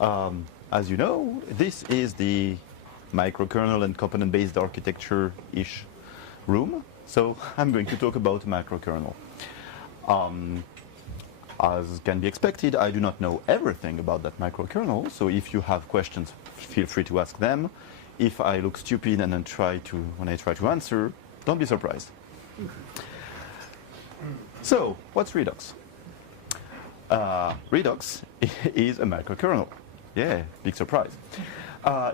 As you know, this is the microkernel and component-based architecture-ish room. So I'm going to talk about microkernel. As can be expected, I do not know everything about that microkernel. So if you have questions, feel free to ask them. If I look stupid and then when I try to answer, don't be surprised. So what's Redox? Redox is a microkernel. Yeah, big surprise.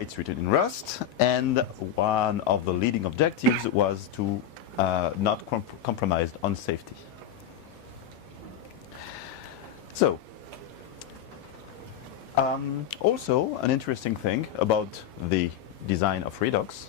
It's written in Rust, and one of the leading objectives was to not compromise on safety. So, also an interesting thing about the design of Redox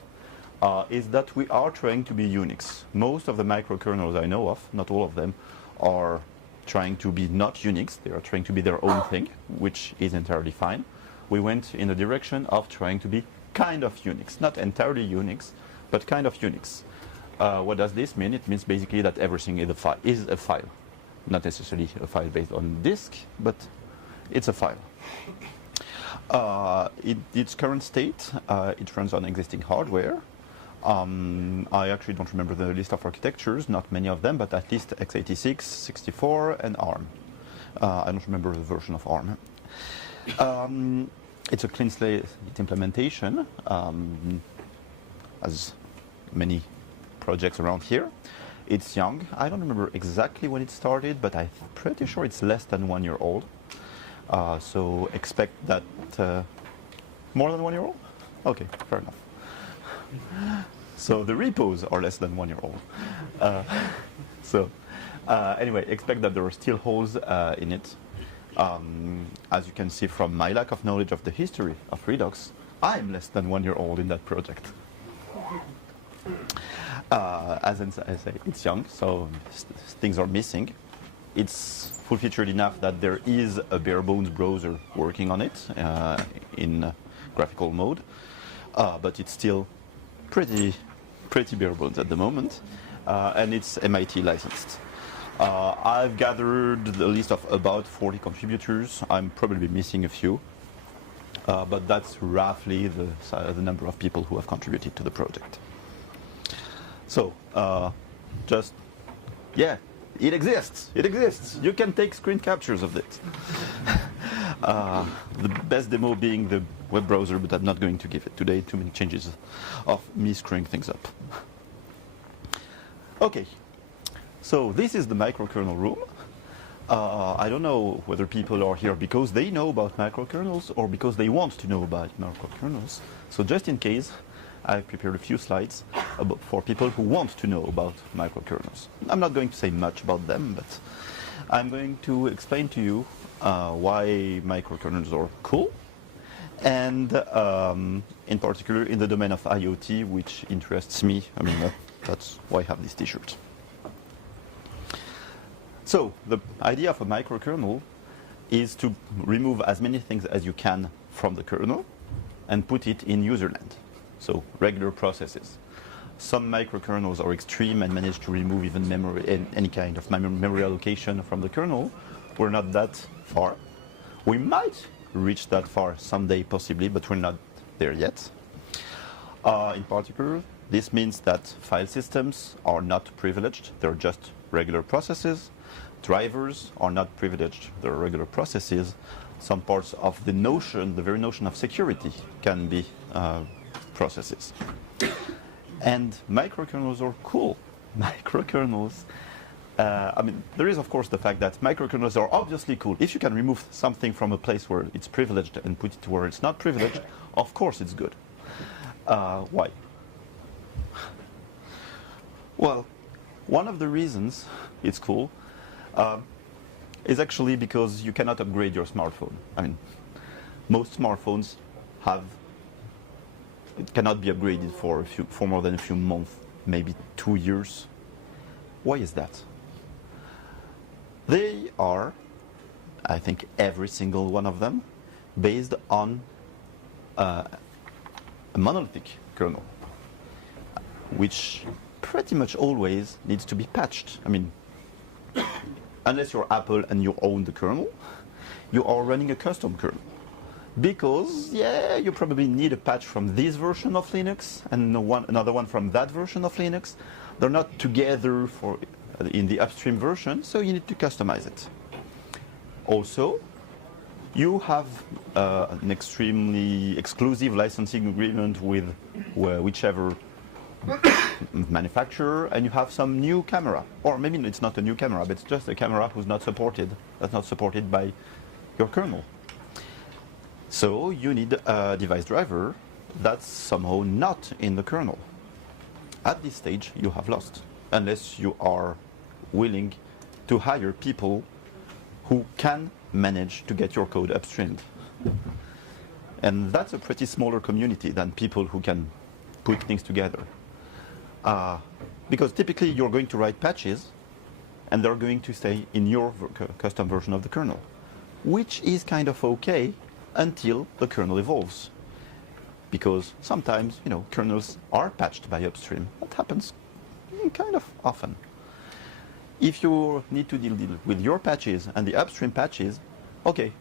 is that we are trying to be Unix. Most of the microkernels I know of, not all of them, are trying to be not Unix. They are trying to be their own thing, which is entirely fine. We went in the direction of trying to be kind of Unix, not entirely Unix, but kind of Unix. What does this mean? It means basically that everything is a file. Not necessarily a file based on disk, but it's a file. In its current state, it runs on existing hardware. I actually don't remember the list of architectures, not many of them, but at least x86, 64, and ARM. I don't remember the version of ARM. It's a clean slate implementation, as many projects around here. It's young. I don't remember exactly when it started, but I'm pretty sure it's less than 1 year old. So expect that more than 1 year old? Okay, fair enough. So the repos are less than 1 year old. Anyway, expect that there are still holes in it. As you can see from my lack of knowledge of the history of Redox, I'm less than 1 year old in that project. As I say, it's young, so things are missing. It's full-featured enough that there is a bare-bones browser working on it in graphical mode, but it's still pretty bare-bones at the moment, and it's MIT licensed. I've gathered the list of about 40 contributors. I'm probably missing a few, but that's roughly the number of people who have contributed to the project. So, yeah, it exists. It exists. You can take screen captures of it. The best demo being the web browser, but I'm not going to give it today. Too many changes of me screwing things up. Okay, so this is the microkernel room. I don't know whether people are here because they know about microkernels or because they want to know about microkernels. So just in case, I've prepared a few slides for people who want to know about microkernels. I'm not going to say much about them, but I'm going to explain to you why microkernels are cool, and in particular in the domain of IoT, which interests me. I mean, that's why I have this t-shirt. So the idea of a microkernel is to remove as many things as you can from the kernel and put it in userland. So regular processes. Some microkernels are extreme and manage to remove even memory and any kind of memory allocation from the kernel. We're not that far. We might reach that far someday possibly, but we're not there yet. In particular, this means that file systems are not privileged. They're just regular processes. Drivers are not privileged. They're regular processes. Some parts of the notion, the very notion of security, can be processes. And microkernels are cool. Microkernels, I mean, there is of course the fact that microkernels are obviously cool. If you can remove something from a place where it's privileged and put it where it's not privileged, of course it's good. Why? Well, one of the reasons it's cool is actually because you cannot upgrade your smartphone. I mean, most smartphones it cannot be upgraded for more than a few months, maybe 2 years. Why is that? They are, I think every single one of them, based on a monolithic kernel, which pretty much always needs to be patched. I mean, unless you're Apple and you own the kernel, you are running a custom kernel. Because, yeah, you probably need a patch from this version of Linux and another one from that version of Linux. They're not together in the upstream version, so you need to customize it. Also, you have an extremely exclusive licensing agreement with whichever manufacturer, and you have some new camera. Or maybe it's not a new camera, but it's just a camera that's not supported by your kernel. So you need a device driver that's somehow not in the kernel. At this stage, you have lost, unless you are willing to hire people who can manage to get your code upstreamed. And that's a pretty smaller community than people who can put things together. Because typically you're going to write patches and they're going to stay in your custom version of the kernel, which is kind of okay until the kernel evolves. Because sometimes, kernels are patched by upstream. That happens kind of often. If you need to deal with your patches and the upstream patches, okay,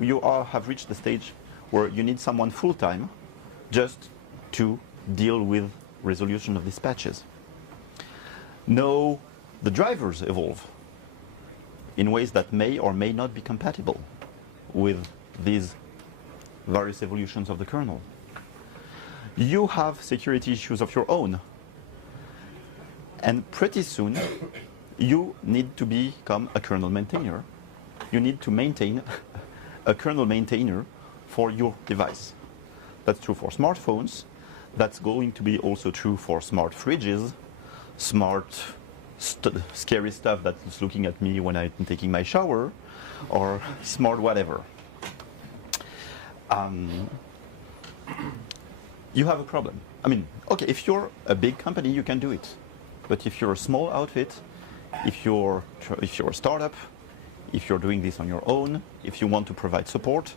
you have reached the stage where you need someone full-time just to deal with resolution of these patches. Now, the drivers evolve in ways that may or may not be compatible with these various evolutions of the kernel. You have security issues of your own. And pretty soon, you need to become a kernel maintainer. You need to maintain a kernel maintainer for your device. That's true for smartphones. That's going to be also true for smart fridges, smart scary stuff that's looking at me when I'm taking my shower, or smart whatever. You have a problem. I mean, okay, if you're a big company, you can do it. But if you're a small outfit, if you're a startup, if you're doing this on your own, if you want to provide support,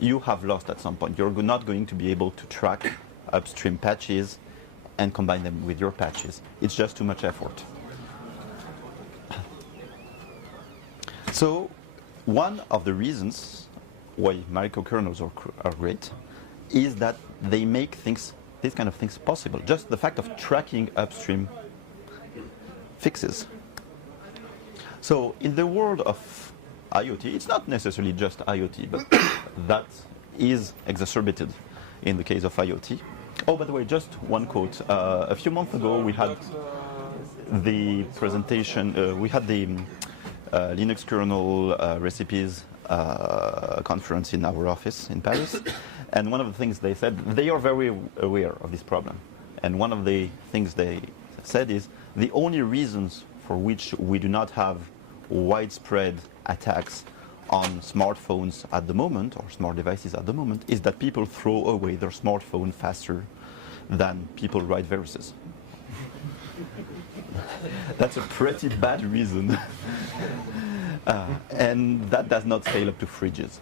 you have lost at some point. You're not going to be able to track upstream patches and combine them with your patches. It's just too much effort. So one of the reasons why microkernels are great is that they make these kind of things possible. Just the fact of tracking upstream fixes. So in the world of IoT, it's not necessarily just IoT, but that is exacerbated in the case of IoT. Oh, by the way, just one quote. A few months ago, we had the presentation, we had the Linux kernel recipes conference in our office in Paris. And one of the things they said, they are very aware of this problem. And one of the things they said is the only reasons for which we do not have widespread attacks on smartphones at the moment, or smart devices at the moment, is that people throw away their smartphone faster than people write viruses. That's a pretty bad reason. And that does not scale up to fridges.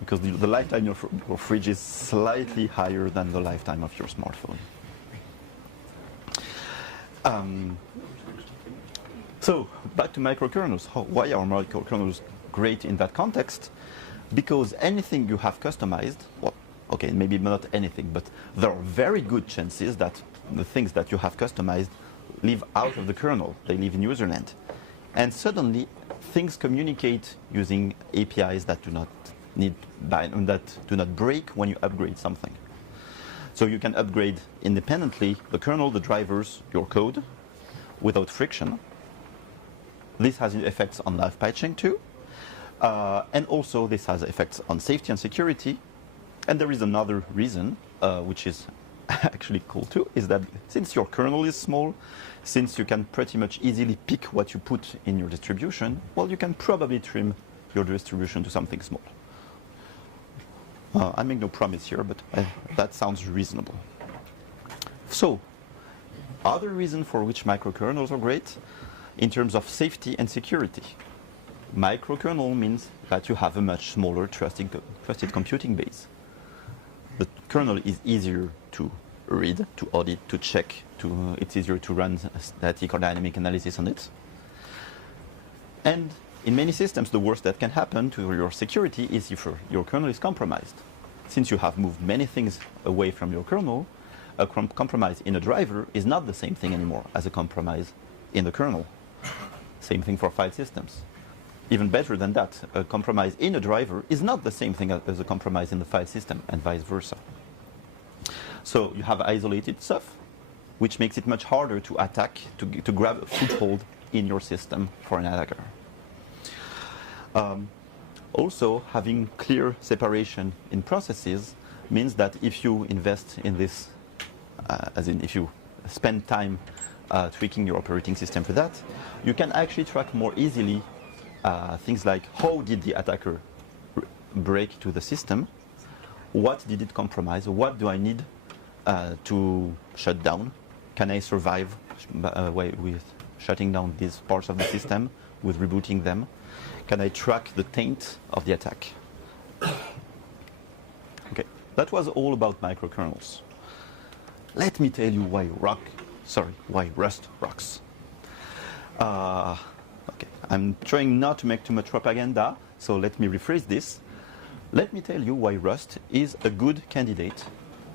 Because the lifetime of your fridge is slightly higher than the lifetime of your smartphone. So, back to microkernels. Why are microkernels great in that context? Because anything you have customized, well, okay, maybe not anything, but there are very good chances that the things that you have customized live out of the kernel. They live in userland. And suddenly, things communicate using APIs that do not break when you upgrade something. So you can upgrade independently the kernel, the drivers, your code, without friction. This has effects on live patching too. And also this has effects on safety and security. And there is another reason, which is actually cool too, is that since your kernel is small, since you can pretty much easily pick what you put in your distribution, well, you can probably trim your distribution to something small. I make no promise here, but that sounds reasonable. So, other reason for which microkernels are great, in terms of safety and security. Microkernel means that you have a much smaller trusted computing base. The kernel is easier to read, to audit, to check, it's easier to run static or dynamic analysis on it. And in many systems, the worst that can happen to your security is if your kernel is compromised. Since you have moved many things away from your kernel, a compromise in a driver is not the same thing anymore as a compromise in the kernel. Same thing for file systems. Even better than that, a compromise in a driver is not the same thing as a compromise in the file system, and vice versa. So you have isolated stuff, which makes it much harder to attack, to grab a foothold in your system for an attacker. Also, having clear separation in processes means that if you invest in this, as in if you spend time tweaking your operating system for that, you can actually track more easily things like how did the attacker break to the system, what did it compromise, what do I need to shut down, can I survive with shutting down these parts of the system, with rebooting them, can I track the taint of the attack. Okay, that was all about microkernels. Let me tell you why Rust rocks. Okay, I'm trying not to make too much propaganda, so let me rephrase this. Let me tell you why Rust is a good candidate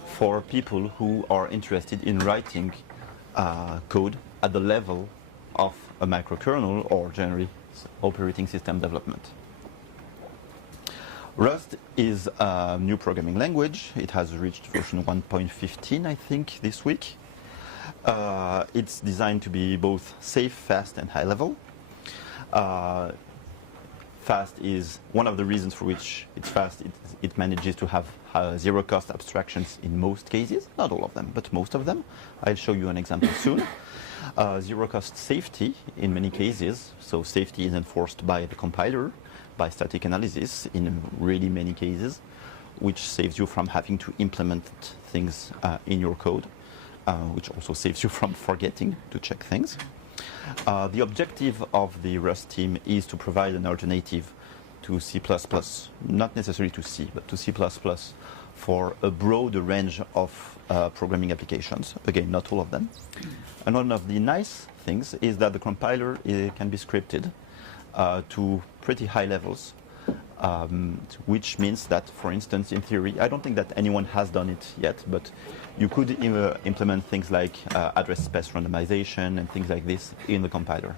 for people who are interested in writing code at the level of a microkernel or generally operating system development. Rust is a new programming language. It has reached version 1.15, I think, this week. It's designed to be both safe, fast, and high level. Fast is one of the reasons for which it's fast. It manages to have zero-cost abstractions in most cases, not all of them, but most of them. I'll show you an example soon. Zero-cost safety in many cases. So safety is enforced by the compiler, by static analysis in really many cases, which saves you from having to implement things in your code, which also saves you from forgetting to check things. The objective of the Rust team is to provide an alternative to C++, not necessarily to C, but to C++ for a broader range of programming applications. Again, not all of them. And one of the nice things is that the compiler can be scripted to pretty high levels, which means that, for instance, in theory, I don't think that anyone has done it yet, but you could implement things like address space randomization and things like this in the compiler,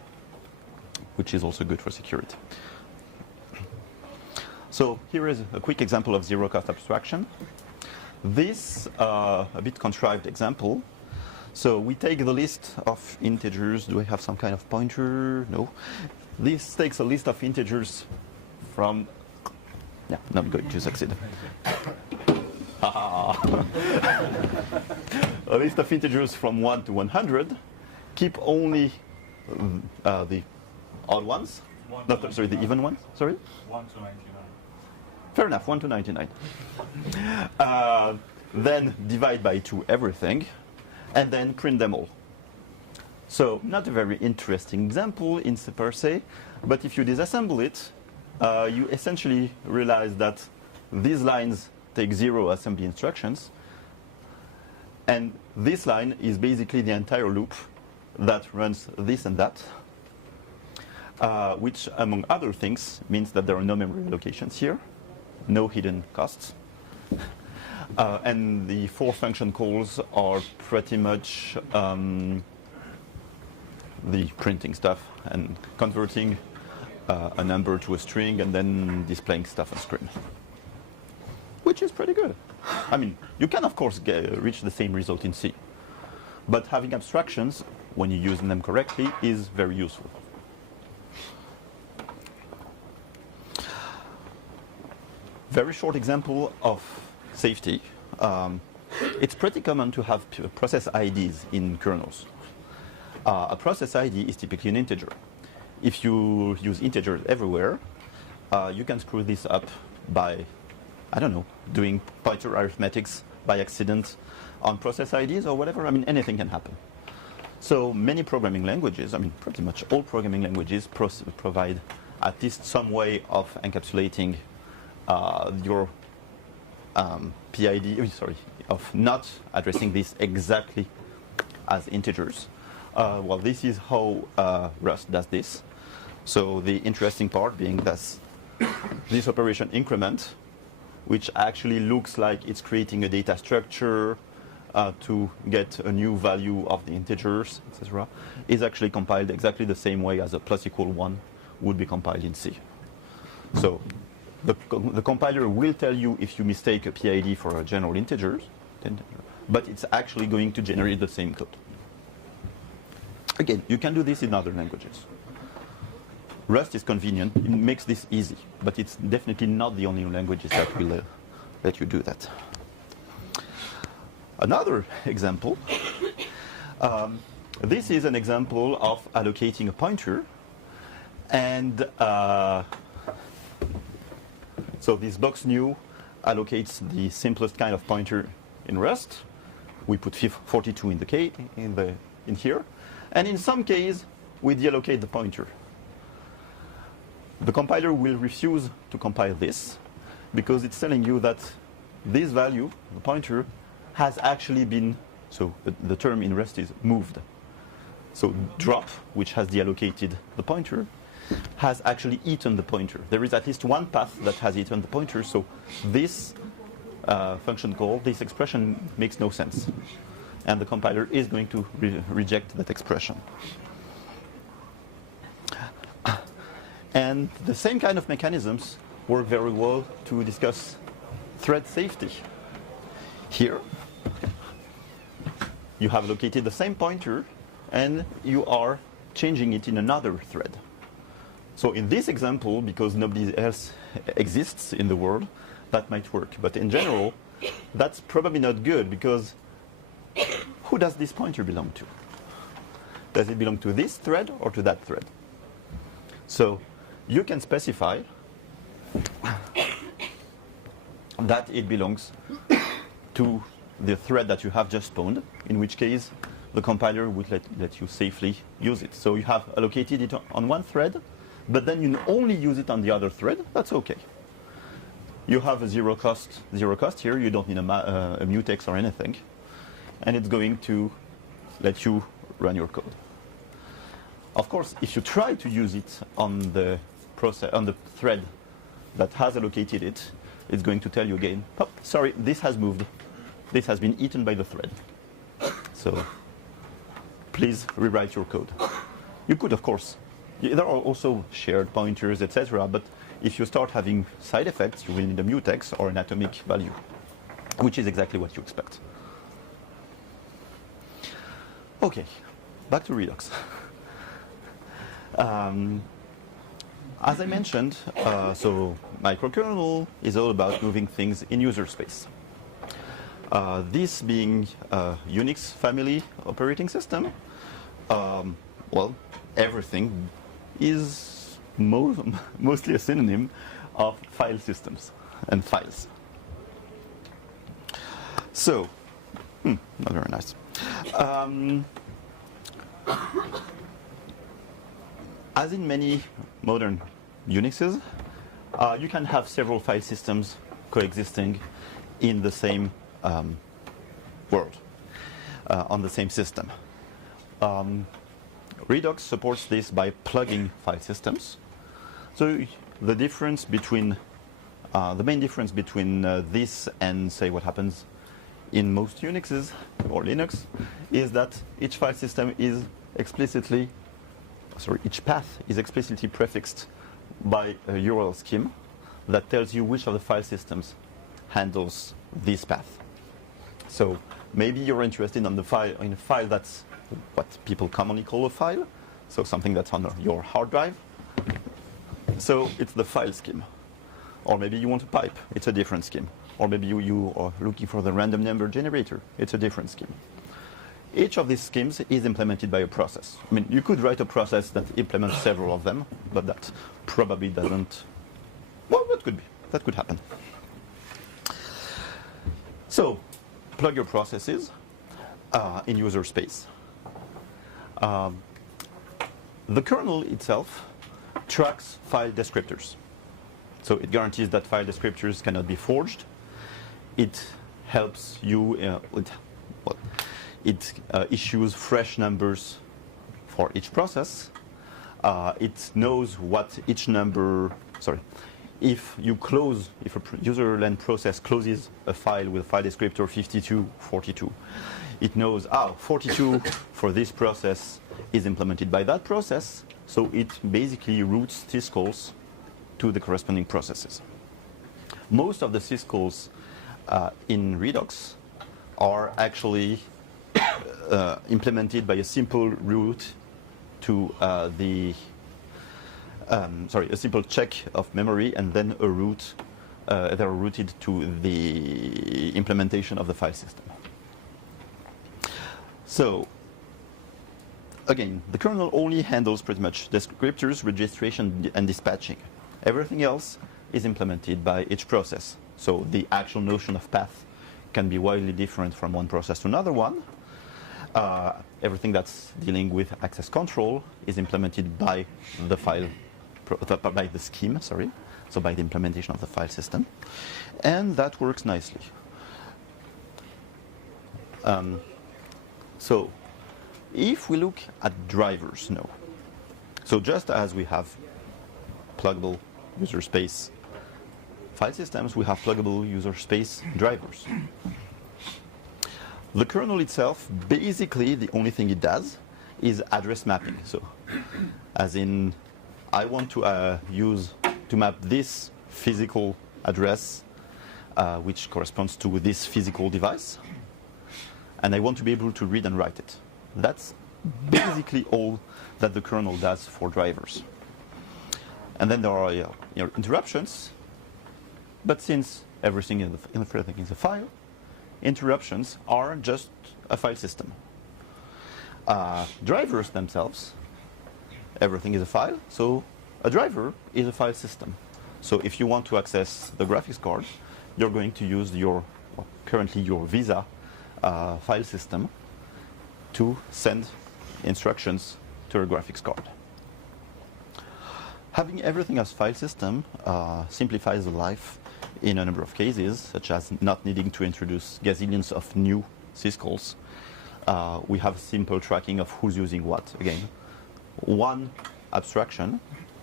which is also good for security. So here is a quick example of zero-cost abstraction. This, a bit contrived example. So we take the list of integers. Do I have some kind of pointer? No. This takes a list of integers from... Yeah, not going to succeed. A list of integers from 1 to 100. Keep only the odd ones. Sorry, the even ones. Sorry? 1 to 99. Fair enough, 1 to 99. Then divide by 2 everything, and then print them all. So not a very interesting example in per se, but if you disassemble it, you essentially realize that these lines take 0 assembly instructions, and this line is basically the entire loop that runs this and that, which, among other things, means that there are no memory allocations here, no hidden costs. And the 4 function calls are pretty much the printing stuff and converting a number to a string and then displaying stuff on screen, which is pretty good. I mean, you can, of course, reach the same result in C, but having abstractions, when you use them correctly, is very useful. Very short example of safety. It's pretty common to have process IDs in kernels. A process ID is typically an integer. If you use integers everywhere, you can screw this up by, I don't know, doing pointer arithmetics by accident on process IDs or whatever. I mean, anything can happen. So many programming languages, I mean, pretty much all programming languages provide at least some way of encapsulating your PID, of not addressing this exactly as integers. Well, this is how Rust does this. So the interesting part being that this operation increment, which actually looks like it's creating a data structure to get a new value of the integers, etc., is actually compiled exactly the same way as a plus equal 1 would be compiled in C. So the compiler will tell you if you mistake a PID for a general integers, but it's actually going to generate the same code. Again, you can do this in other languages. Rust is convenient, it makes this easy, but it's definitely not the only languages that will let you do that. Another example, this is an example of allocating a pointer, and so this box new allocates the simplest kind of pointer in Rust. We put 42 in here, and in some case we deallocate the pointer. The compiler will refuse to compile this because it's telling you that this value, the pointer, has actually been, so the term in Rust is moved. So drop, which has deallocated the pointer, has actually eaten the pointer. There is at least one path that has eaten the pointer, so this function call, this expression makes no sense. And the compiler is going to reject that expression. And the same kind of mechanisms work very well to discuss thread safety. Here, you have located the same pointer, and you are changing it in another thread. So in this example, because nobody else exists in the world, that might work. But in general, that's probably not good, because who does this pointer belong to? Does it belong to this thread or to that thread? So you can specify that it belongs to the thread that you have just spawned, in which case the compiler would let you safely use it. So you have allocated it on one thread, but then you only use it on the other thread. That's okay. You have a zero cost here. You don't need a mutex or anything, and it's going to let you run your code. Of course, if you try to use it on the thread that has allocated it, it's going to tell you again, oh, sorry, this has moved. This has been eaten by the thread. So please rewrite your code. You could, of course. There are also shared pointers, etc. But if you start having side effects, you will need a mutex or an atomic value, which is exactly what you expect. Okay, back to Redox. As I mentioned, so microkernel is all about moving things in user space. This being a Unix family operating system, well, everything is mostly a synonym of file systems and files. So, not very nice. As in many modern Unixes, you can have several file systems coexisting in the same world, on the same system. Redox supports this by plugging file systems. So the difference between, the main difference between this and, say, what happens in most Unixes or Linux is that each file system is explicitly, each path is explicitly prefixed by a URL scheme that tells you which of the file systems handles this path. So maybe you're interested in a file that's what people commonly call a file, so something that's on your hard drive. So it's the file scheme. Or maybe you want a pipe, it's a different scheme. Or maybe you are looking for the random number generator, it's a different scheme. Each of these schemes is implemented by a process. I mean, you could write a process that implements several of them, but that probably doesn't, well, that could happen. So, plug your processes in user space. The kernel itself tracks file descriptors. So it guarantees that file descriptors cannot be forged. It helps you, it issues fresh numbers for each process. It knows what each number, sorry, if a userland process closes a file with a file descriptor 5242, it knows, 42 for this process is implemented by that process, so it basically routes syscalls to the corresponding processes. Most of the syscalls in Redox are actually implemented by a simple route to a simple check of memory, and then a route. They're routed to the implementation of the file system. So, again, the kernel only handles pretty much descriptors, registration, and dispatching. Everything else is implemented by each process. So the actual notion of path can be widely different from one process to another one. Everything that's dealing with access control is implemented by the by the scheme, so by the implementation of the file system, and that works nicely. So if we look at drivers now, so just as we have pluggable user space file systems, we have pluggable user space drivers. The kernel itself, basically the only thing it does is address mapping. So as in, I want to map this physical address which corresponds to this physical device, and I want to be able to read and write it. That's basically all that the kernel does for drivers. And then there are interruptions, but since everything in the thing is a file, interruptions are just a file system. Drivers themselves, everything is a file, so a driver is a file system. So if you want to access the graphics card, you're going to use currently your Visa file system to send instructions to a graphics card. Having everything as file system simplifies the life in a number of cases, such as not needing to introduce gazillions of new syscalls. We have simple tracking of who's using what. Again,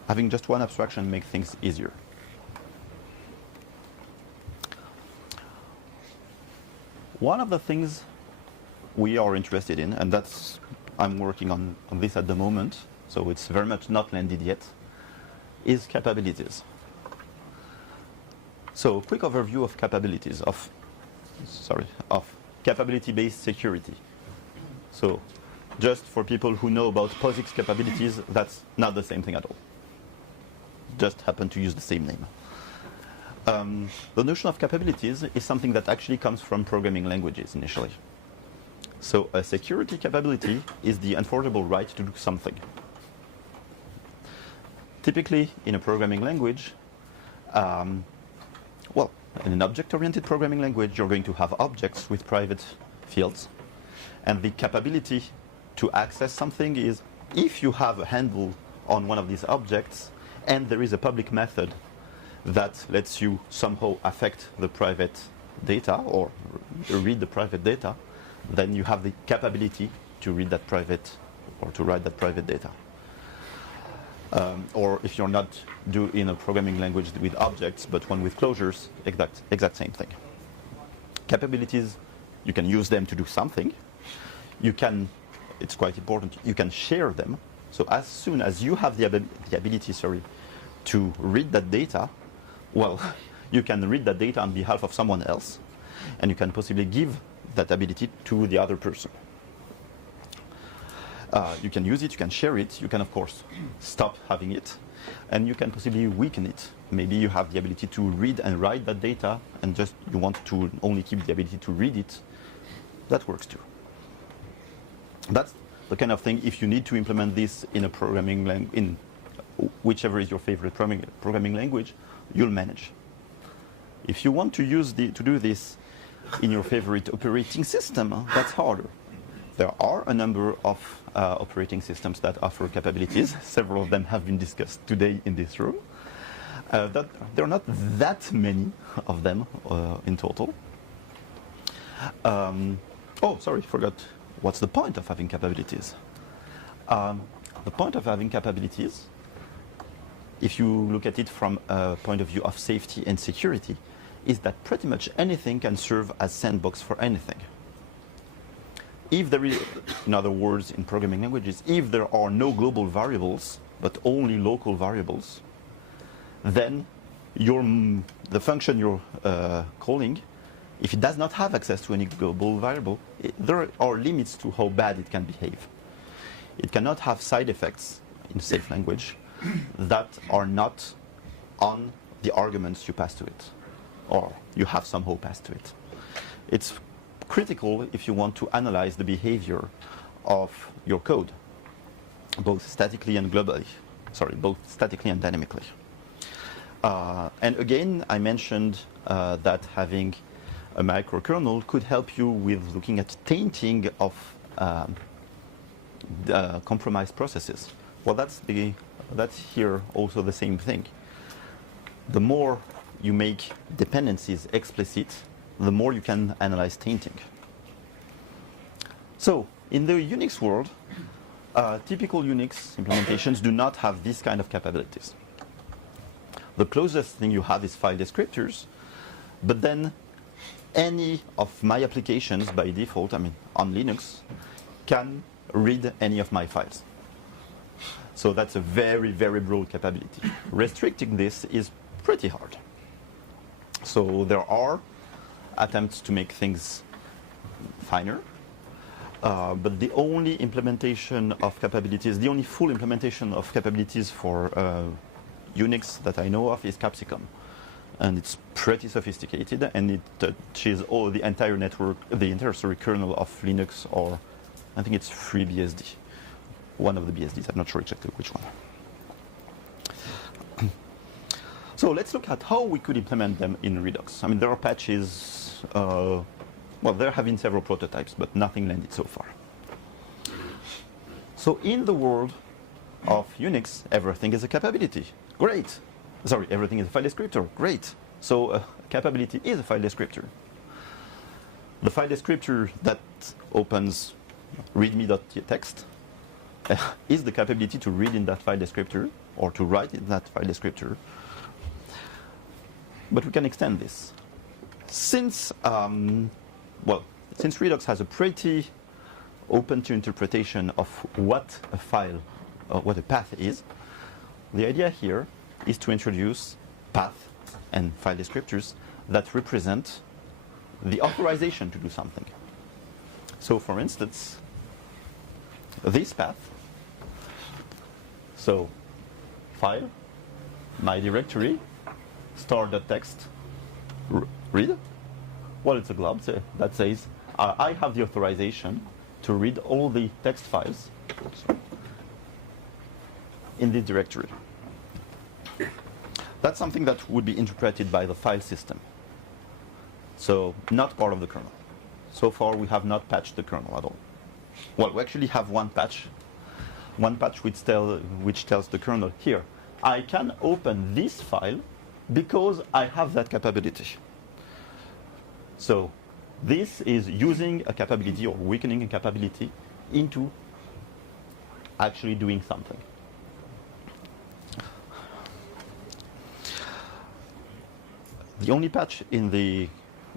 having just one abstraction makes things easier. One of the things we are interested in, and I'm working on this at the moment, so it's very much not landed yet, is capabilities. So, quick overview of capabilities of capability-based security. So, just for people who know about POSIX capabilities, that's not the same thing at all. Just happen to use the same name. The notion of capabilities is something that actually comes from programming languages initially. So, a security capability is the enforceable right to do something. Typically, in a programming language, in an object-oriented programming language, you're going to have objects with private fields. And the capability to access something is if you have a handle on one of these objects and there is a public method that lets you somehow affect the private data or read the private data, then you have the capability to read that private or to write that private data. Or if you're not in a programming language with objects, but one with closures, exact same thing. Capabilities, you can use them to do something. It's quite important, you can share them. So as soon as you have the ability to read that data, you can read that data on behalf of someone else, and you can possibly give that ability to the other person. You can use it, you can share it, you can of course stop having it, and you can possibly weaken it. Maybe you have the ability to read and write that data, and just you want to only keep the ability to read it. That works too. That's the kind of thing, if you need to implement this in a programming language, in whichever is your favorite programming language, you'll manage. If you want to do this in your favorite operating system, that's harder. There are a number of operating systems that offer capabilities. Several of them have been discussed today in this room. There are not that many of them in total. Forgot. What's the point of having capabilities? The the point of having capabilities, if you look at it from a point of view of safety and security, is that pretty much anything can serve as sandbox for anything. If there is, in other words, in programming languages, if there are no global variables, but only local variables, then the function you're calling, if it does not have access to any global variable, there are limits to how bad it can behave. It cannot have side effects in safe language that are not on the arguments you pass to it, or you have somehow passed to it. It's critical if you want to analyze the behavior of your code, both statically and globally. Sorry, both statically and dynamically. And again, I mentioned that having a microkernel could help you with looking at tainting of compromised processes. Well, that's here also the same thing. The more you make dependencies explicit, the more you can analyze tainting. So, in the Unix world, typical Unix implementations do not have this kind of capabilities. The closest thing you have is file descriptors, but then any of my applications by default, I mean on Linux, can read any of my files. So that's a very, very broad capability. Restricting this is pretty hard. So there are attempts to make things finer, but the only implementation of capabilities, the only full implementation of capabilities for Unix that I know of is Capsicum. And it's pretty sophisticated, and it touches all the entire network, the entire kernel of Linux, or I think it's FreeBSD, one of the BSDs. I'm not sure exactly which one. So let's look at how we could implement them in Redox. I mean, there are patches. Well, there have been several prototypes, but nothing landed so far. So in the world of Unix, everything is a capability. Great. Sorry, everything is a file descriptor. Great. So a capability is a file descriptor. The file descriptor that opens readme.txt is the capability to read in that file descriptor or to write in that file descriptor. But we can extend this. Since Redox has a pretty open to interpretation of what a file, what a path is, the idea here is to introduce path and file descriptors that represent the authorization to do something. So for instance, this path, so file, my directory, star.txt, read. Well, it's a glob that says I have the authorization to read all the text files in this directory. That's something that would be interpreted by the file system. So not part of the kernel. So far we have not patched the kernel at all. Well, we actually have one patch which tells the kernel, here, I can open this file because I have that capability. So this is using a capability or weakening a capability into actually doing something. The only patch in the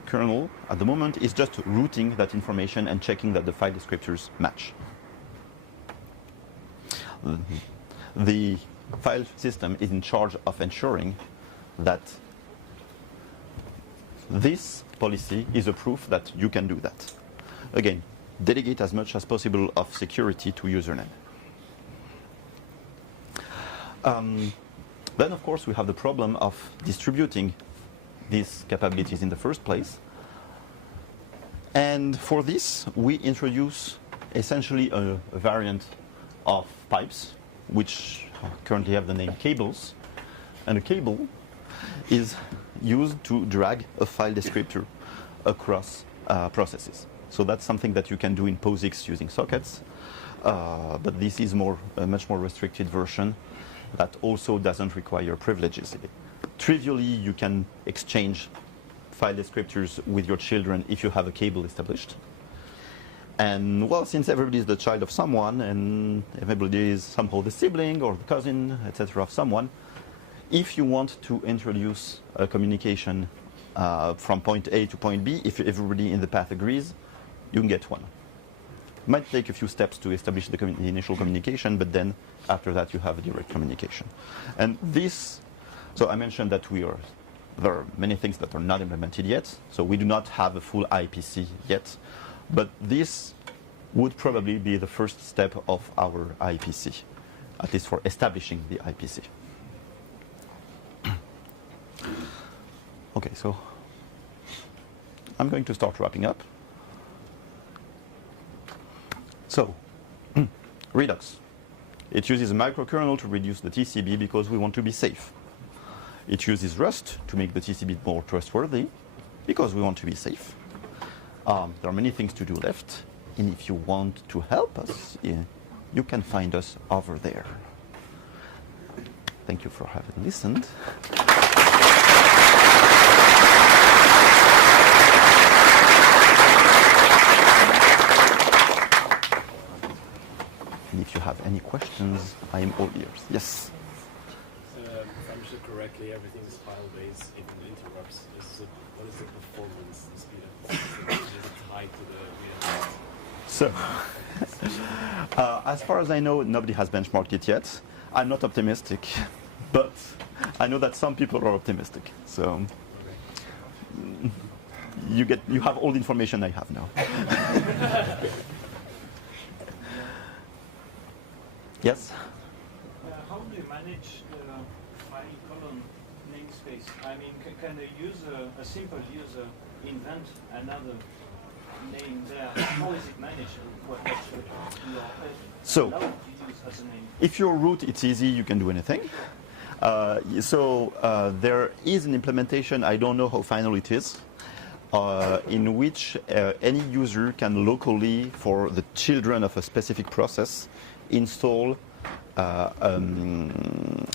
kernel at the moment is just routing that information and checking that the file descriptors match. The file system is in charge of ensuring that this policy is a proof that you can do that. Again, delegate as much as possible of security to username. Then, of course, we have the problem of distributing these capabilities in the first place. And for this, we introduce essentially a variant of pipes, which currently have the name cables. And a cable is used to drag a file descriptor across processes. So that's something that you can do in POSIX using sockets. But this is a much more restricted version that also doesn't require privileges. Trivially, you can exchange file descriptors with your children if you have a cable established. And well, since everybody is the child of someone, and everybody is somehow the sibling or the cousin, etc., of someone, if you want to introduce a communication from point A to point B, if everybody in the path agrees, you can get one. It might take a few steps to establish the initial communication, but then after that you have a direct communication. And this, so I mentioned that there are many things that are not implemented yet, so we do not have a full IPC yet, but this would probably be the first step of our IPC, at least for establishing the IPC. Okay, so I'm going to start wrapping up. So, Redox. It uses a microkernel to reduce the TCB because we want to be safe. It uses Rust to make the TCB more trustworthy because we want to be safe. There are many things to do left, and if you want to help us, you can find us over there. Thank you for having listened. And if you have any questions, I am all ears. Yes? If I understood correctly, everything is file-based, even interrupts. What is the performance, the speed of is it tied to the real? So, as far as I know, nobody has benchmarked it yet. I'm not optimistic, but I know that some people are optimistic. So, you have all the information I have now. Yes? How do you manage the file column namespace? I mean, can a simple user invent another name there? How is it managed? What actually you are allowed to use as a name? If you're root, it's easy, you can do anything. There is an implementation, I don't know how final it is, in which any user can locally, for the children of a specific process, install an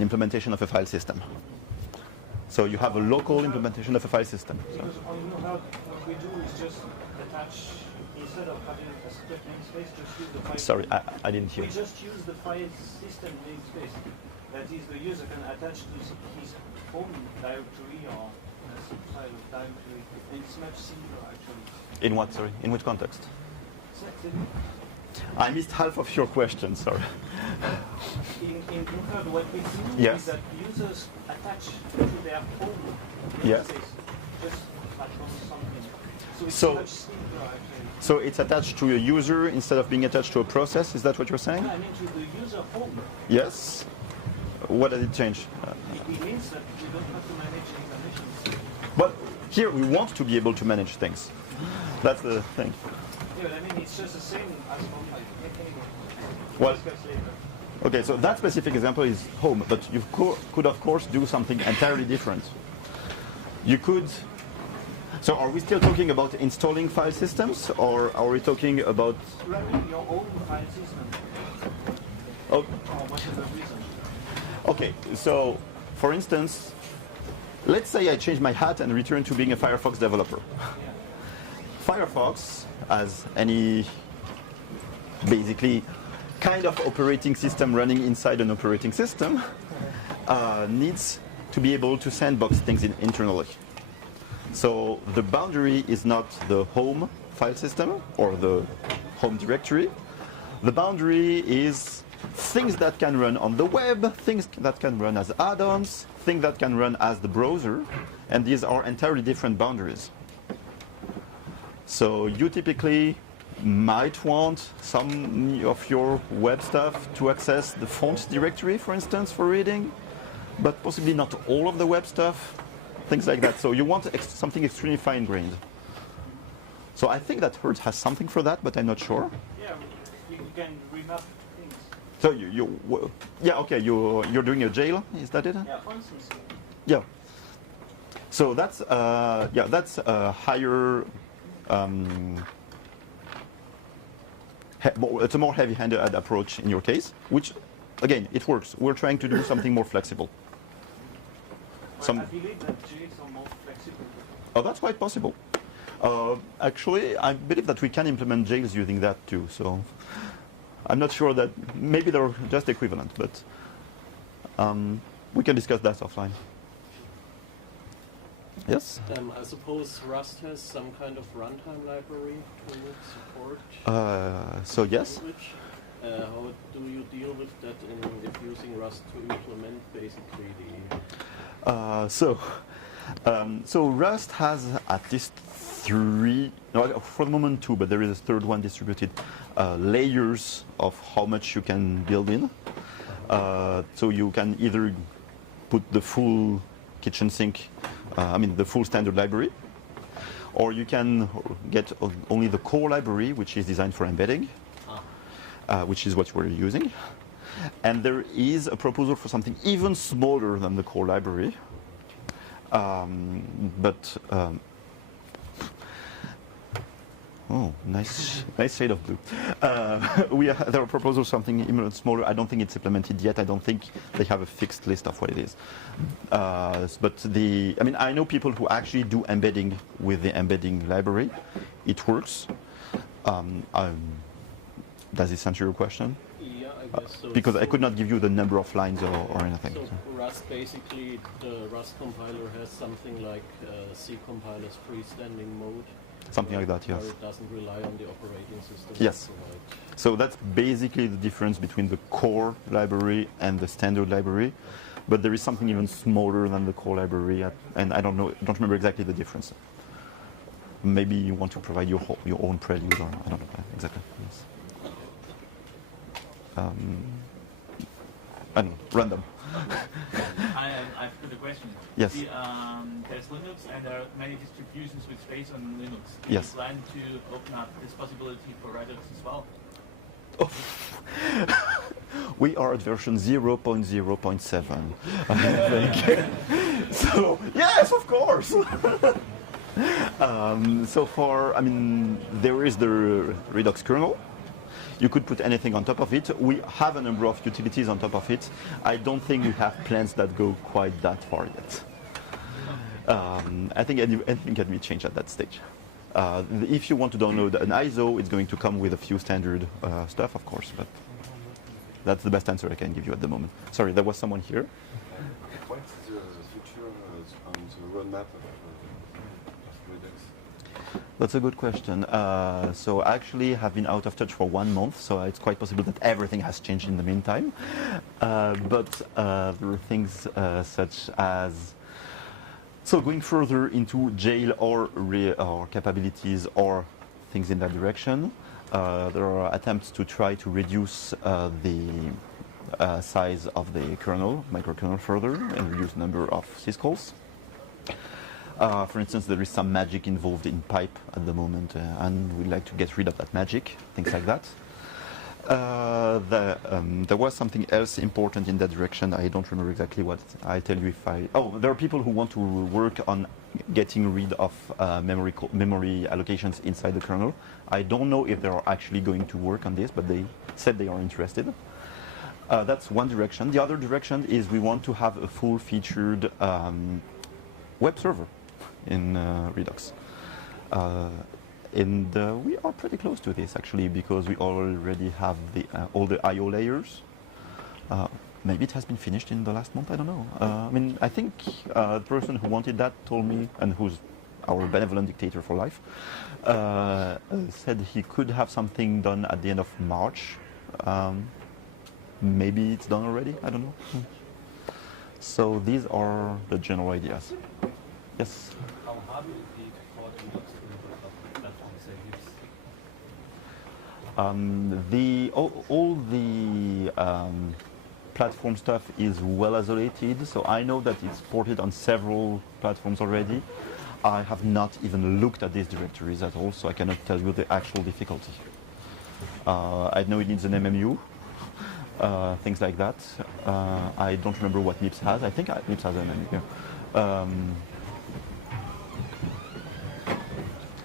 implementation of a file system. So you have a local implementation of a file system. Because what we do is just attach, instead of having a separate namespace, just use the file. Sorry, I didn't hear. We just use the file system namespace. That is, the user can attach to his home directory or a subfile directory. And it's much simpler, actually. In what, sorry? In which context? Exactly. I missed half of your question, sorry. In Concord, what we do Yes. is that users attach to their home Yes. namespace just like on something. So it's So- much simpler, actually. So it's attached to a user instead of being attached to a process, is that what you're saying? I mean, to the user home. Yes. What does it change? It means that we don't have to manage any permissions. But here we want to be able to manage things. That's the thing. Yeah, but I mean, it's just the same as home. Like, anyway, Well, discuss later. okay, so that specific example is home, but you could of course do something entirely different. You could. So are we still talking about installing file systems, or are we talking about? Running your own file system. Oh, For whatever reason. okay, so for instance, let's say I change my hat and return to being a Firefox developer. Yeah. Firefox, as any basically kind of operating system running inside an operating system, needs to be able to sandbox things internally. So the boundary is not the home file system or the home directory. The boundary is things that can run on the web, things that can run as add-ons, things that can run as the browser, and these are entirely different boundaries. So you typically might want some of your web stuff to access the font directory, for instance, for reading, but possibly not all of the web stuff, things like that. So you want something extremely fine-grained. So I think that Herd has something for that, but I'm not sure. Yeah, you can remap things. So you're doing a jail, is that it? Yeah, for instance. Yeah. So that's a higher. It's a more heavy-handed approach in your case, which, again, it works. We're trying to do something more flexible. I believe that jails are more flexible. Oh, that's quite possible. Actually, I believe that we can implement jails using that too. So I'm not sure that maybe they're just equivalent, but we can discuss that offline. Yes? I suppose Rust has some kind of runtime library to support. So yes. Language. How do you deal with that if using Rust to implement basically the? So Rust has at least three, no, for the moment two, but there is a third one distributed, layers of how much you can build in. So you can either put the full kitchen sink, the full standard library, or you can get only the core library, which is designed for embedding, which is what we're using. And there is a proposal for something even smaller than the core library. Oh, nice shade of blue. There are proposals something even smaller. I don't think it's implemented yet. I don't think they have a fixed list of what it is. But I know people who actually do embedding with the embedding library. It works. Does this answer your question? Yeah, I guess so. Because I could not give you the number of lines or anything. So Rust basically, the Rust compiler has something like C compiler's freestanding mode. Something like that, yes. Where it doesn't rely on the operating system. Yes. So that's basically the difference between the core library and the standard library. But there is something even smaller than the core library, and I don't remember exactly the difference. Maybe you want to provide your own prelude, or I don't know exactly. Yes. I don't know, random. I've got a question. Yes. There's Linux and there are many distributions which based on Linux. Do yes. you plan to open up this possibility for Redox as well? Oh. We are at version 0.0.7, I think. So, yes, of course. So far, there is the Redox kernel. You could put anything on top of it. We have a number of utilities on top of it. I don't think we have plans that go quite that far yet. I think anything can be changed at that stage. If you want to download an ISO, it's going to come with a few standard stuff, of course, but that's the best answer I can give you at the moment. Sorry, there was someone here. What's the future on the roadmap of Redox? That's a good question. So I actually have been out of touch for 1 month, so it's quite possible that everything has changed in the meantime. But there are things such as going further into jail or capabilities or things in that direction. There are attempts to try to reduce the size of the kernel, microkernel further, and reduce the number of syscalls. For instance, there is some magic involved in pipe at the moment, and we'd like to get rid of that magic, things like that. There was something else important in that direction. I don't remember exactly what. I'll tell you if I... Oh, there are people who want to work on getting rid of memory allocations inside the kernel. I don't know if they are actually going to work on this, but they said they are interested. That's one direction. The other direction is we want to have a full-featured web server in Redox. And we are pretty close to this, actually, because we already have all the I/O layers. Maybe it has been finished in the last month, I don't know. I think the person who wanted that told me, and who's our benevolent dictator for life, said he could have something done at the end of March. Maybe it's done already, I don't know. So these are the general ideas. Yes? How hard would it be to port Linux to a platform, say All the platform stuff is well isolated, so I know that it's ported on several platforms already. I have not even looked at these directories at all, so I cannot tell you the actual difficulty. I know it needs an MMU, things like that. I don't remember what MIPS has. I think MIPS has an MMU.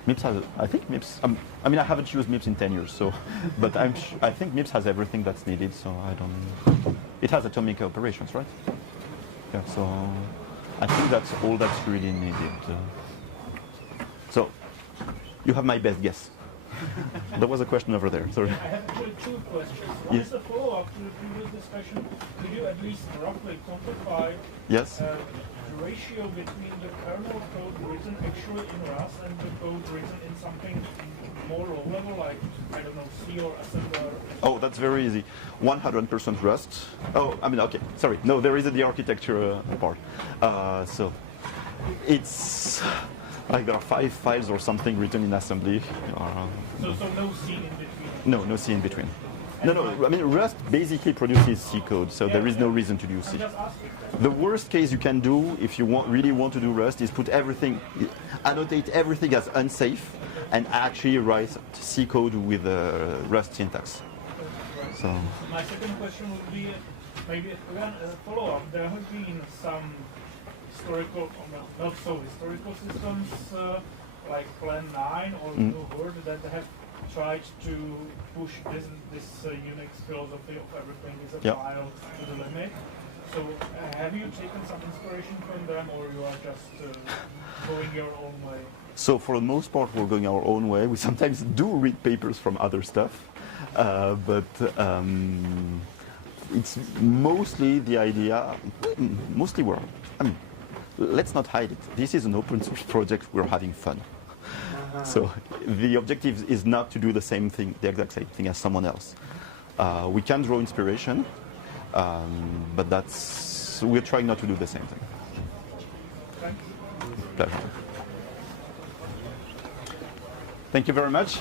MIPS has, I think MIPS, I haven't used MIPS in 10 years, so, but I think MIPS has everything that's needed, so I don't, it has atomic operations, right? Yeah, so I think that's all that's really needed. So You have my best guess. There was a question over there. Sorry. I have actually two questions. One Yes. is a follow-up to the previous discussion. Could you at least roughly quantify Yes. the ratio between the kernel code written actually in Rust and the code written in something more low level, like, I don't know, C or assembler? Oh, that's very easy. 100% Rust. Oh, I mean, okay. Sorry. No, there is the architecture part. So it's like there are 5 files or something written in assembly. So no C in between? No C in between. No. I mean, Rust basically produces C code, so there is no reason to do C. I'm just asking. The worst case you can do if you really want to do Rust is put everything, annotate everything as unsafe, and actually write C code with Rust syntax. So. My second question would be maybe again as a follow-up. There have been some historical, or not so historical systems like Plan 9 or New Horde that have tried to push this Unix philosophy of everything is a file to the limit. So have you taken some inspiration from them, or you are just going your own way? So for the most part, we're going our own way. We sometimes do read papers from other stuff, but it's mostly the idea. Mostly let's not hide it. This is an open source project. We're having fun. So the objective is not to do the same thing, the exact same thing as someone else. We can draw inspiration, but we're trying not to do the same thing. Pleasure. Thank you very much.